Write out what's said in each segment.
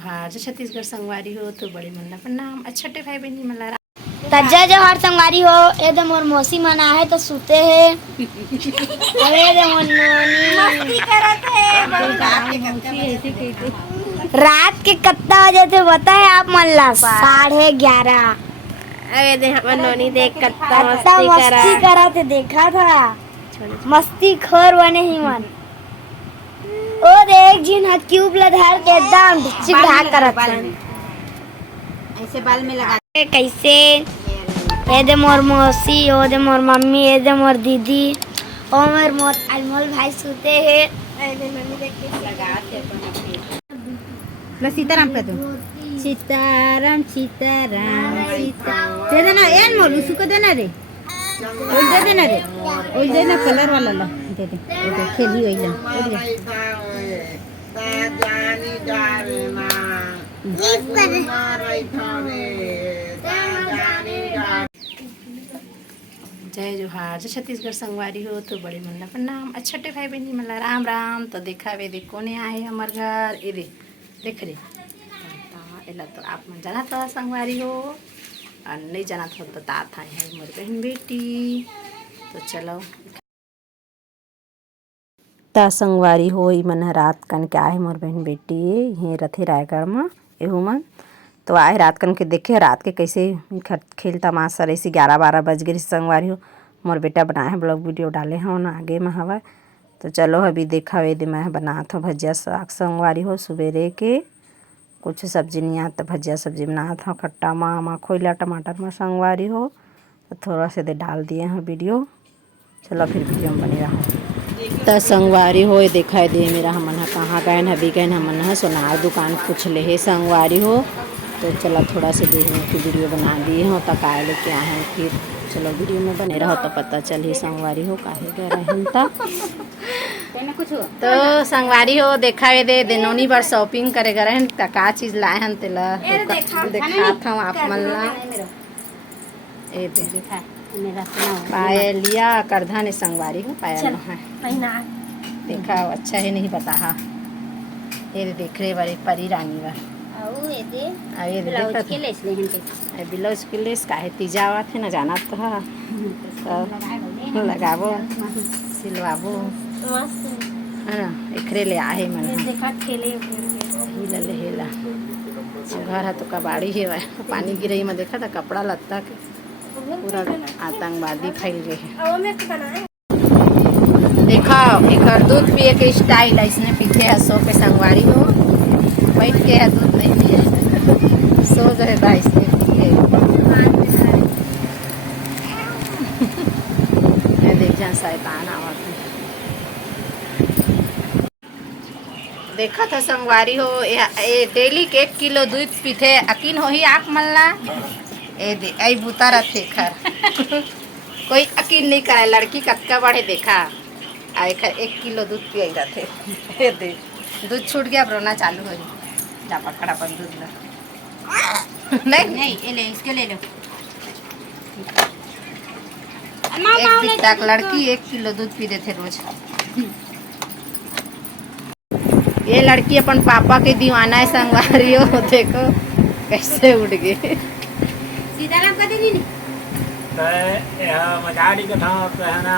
जोहार जो छत्तीसगढ़ संगवारी हो तो बड़ी मन प्रणाम अच्छे भाई बहनी मला तज्जा जोहार संगवारी हो एकदम मोर मौसी मन आहे तो सुते है अरे दे मोर नोनी मस्ती करत है रात के कितना बजे थे बताए आप मन ला 11:30 अरे दे हमर नोनी देख कितना मस्ती करत है देखा था मस्ती खोर बने ही मन और एक जिन हा क्यूब ला धर के एकदम चिढ़ा करत ऐसे बाल में लगा कैसे ये दे मोर मौसी ओ दे मोर मम्मी ये दे मोर दीदी ओ मोर अनमोल भाई सुते हैं ऐसे मम्मी देख के लगाते अपन ला सीताराम का दो सीताराम सीताराम दे देना एन मोलू सुको देना रे ओल दे देना रे ओल दे ना कलर वाला ला दे दे खेली ओइला जानी जाना जय जोहार जो छत्तीसगढ़ संगवारी हो तो बड़ी मन प्रणाम अच्छे भाई बहनी मला राम राम तो देखा वे देखो ने आए हमार घर ए रे देख रे एला तो आप मन जाना था संगवारी हो और नहीं जाना था तो तात आए हैं मोर बहन बेटी तो चलो ता संगवारी हो ई मन रात कन के आए मोर बहन बेटी ये रथे रायगढ़ में एहू मन तो आए रात कन के देखे रात के कैसे खेल तमाशा ऐसे 11-12 बज गए संगवारी हो मोर बेटा बनाए हैं ब्लॉग वीडियो डाले हैं ना आगे में हवा तो चलो अभी देखा वे दे मैं बना था भजिया साग संगवारी हो सवेरे के कुछ सब्जी नहीं आता भजिया सब्जी बना था खट्टा मामा खोइला टमाटर में संगवारी हो तो थोड़ा से दे डाल दिए हैं वीडियो चलो फिर वीडियो में बने रहो तो संगवारी हो देखा दे मेरा हमन कहाँ गए हबी गए हमन है सोनार दुकान कुछ ले है संगवारी हो तो चलो थोड़ा से देखने की वीडियो बना दिए हो तक आए लेके आए हैं फिर चलो वीडियो में बने रहो तो पता चले संगवारी हो काहे गए रहन तो संगवारी हो देखा दे दिनोनी बार शॉपिंग करे गए रहन का चीज लाए हन तेला देखा था आप मन ला ए देखा पायल लिया करधा ने संगवारी हो पायल है देखा अच्छा है नहीं पता हा ये देख रहे बारे परी रानी बार ब्लाउज के लेस काहे तीजा थे ना जाना तो लगाबो सिलवाबो है ना एकरे ले आहे मन हेला घर है तो कबाड़ी है पानी गिरई में देखा था कपड़ा लत्ता के पूरा आतंकवादी फैल गए हैं देखा एक दूध पिए के स्टाइल है इसने पीछे है सो पे संगवारी हो बैठ के है दूध नहीं पिए सो गए था इसने देख जा शैतान आवत देखा था संगवारी हो ए डेली के 1 किलो दूध पीते अकीन हो ही आप मल्ला ए दे आई बुता रथे खर कोई अकीन नहीं करे लड़की कक्का बड़े देखा आए खर 1 किलो दूध पिए रथे दे दूध छूट गया रोना चालू हो जा पकड़ा पर दूध ला नहीं ये ले इसके ले लो एक तक लड़की 1 किलो दूध पी देते रोज ये लड़की अपन पापा के दीवाना है संगवारी हो देखो कैसे उड़ गए सीताराम का दीदी मजाड़ी का था तो है ना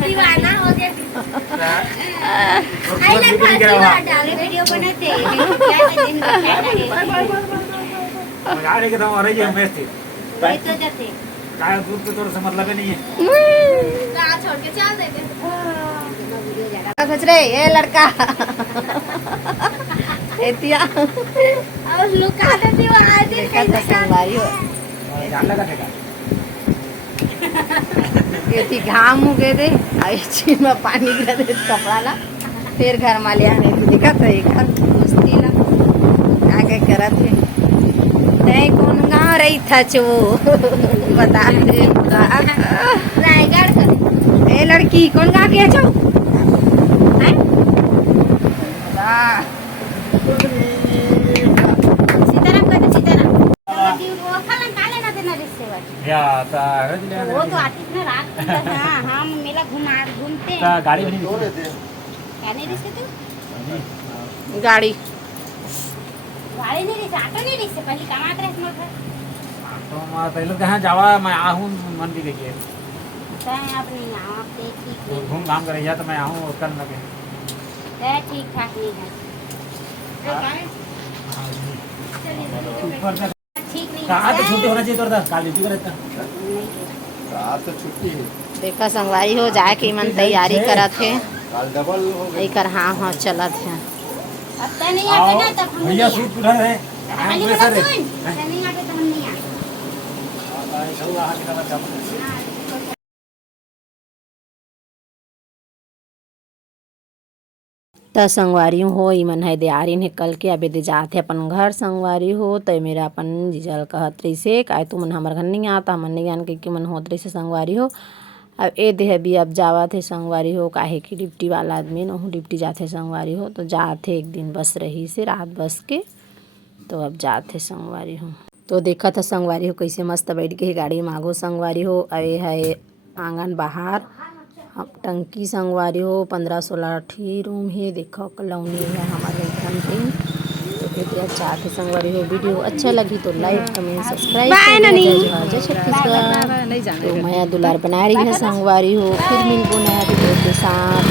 दीवाना हो गया वीडियो बनाते मजाड़ी का था और ये बेचते तो जाते काय दूध के तौर से मतलब ही नहीं है छोड़ के चल देते सोच रहे ये लड़का एतिया और लुका देती वो आज कैसे संगवारी हो जान लगा ठेका एती घाम हो गए थे आई में पानी गिरा दे कपड़ा ला फिर घर में ले आने दिखा तो एक मस्ती ला आगे करा थे नहीं कौन गाँव रही था चो बता दे रायगढ़ ए लड़की कौन गाँव गया चो सीताराम का सीताराम वो फलन काले ना देना रिश्ते या ता है दिले वो तो आती ना रात को हम मेला घूमते हैं ता गाड़ी भी नहीं क्या नहीं रिश्ते तू गाड़ी गाड़ी नहीं रही ऑटो नहीं रही से पहले कमात रहे मोर घर तो मैं पहले कहाँ जावा मैं आहूँ मंदिर के तय अपनी नाव पे ठीक नहीं घूम घाम कर या तो मैं आहूँ कल न के तय ठीक ठाक नहीं है ऊपर से ठीक नहीं कहाँ तो छुट्टी होना चाहिए तोरा काल ड्यूटी करे आज तो छुट्टी है देखा संगवारी हो जाए के मन तैयारी करत है काल डबल हो गई एकर हाँ हाँ चलत है अब तय नहीं आते ना तब हम भैया सूट उठा रहे खाली हम बता सर सुन तय नहीं आते तो हम नहीं आते त संगवारी हो मन है दियारी निकल के अबे दे जाते अपन घर संगवारी हो त मेरा अपन जीजल कहत रही से काय तू मन हमर घर नहीं आता मन नहीं जान के मन होत रही से संगवारी हो अब ए देह भी अब जावा थे संगवारी हो काहे कि डिप्टी वाला आदमी नहु डिप्टी जाते संगवारी हो तो जाते एक दिन बस रही से रात बस के तो अब जाते संगवारी हो तो देखा था संगवारी हो कैसे मस्त बैठ के गाड़ी में आगो संगवारी हो अवे है आंगन बाहर अब टंकी संगवारी हो 15-16 ठी रूम है देखो कलौनी है हमारे घर में तो फिर अच्छा थे संगवारी हो वीडियो अच्छा लगी तो लाइक कमेंट सब्सक्राइब जय छत्तीसगढ़ तो मैं दुलार बना रही है संगवारी हो फिर मिलबो नया वीडियो के साथ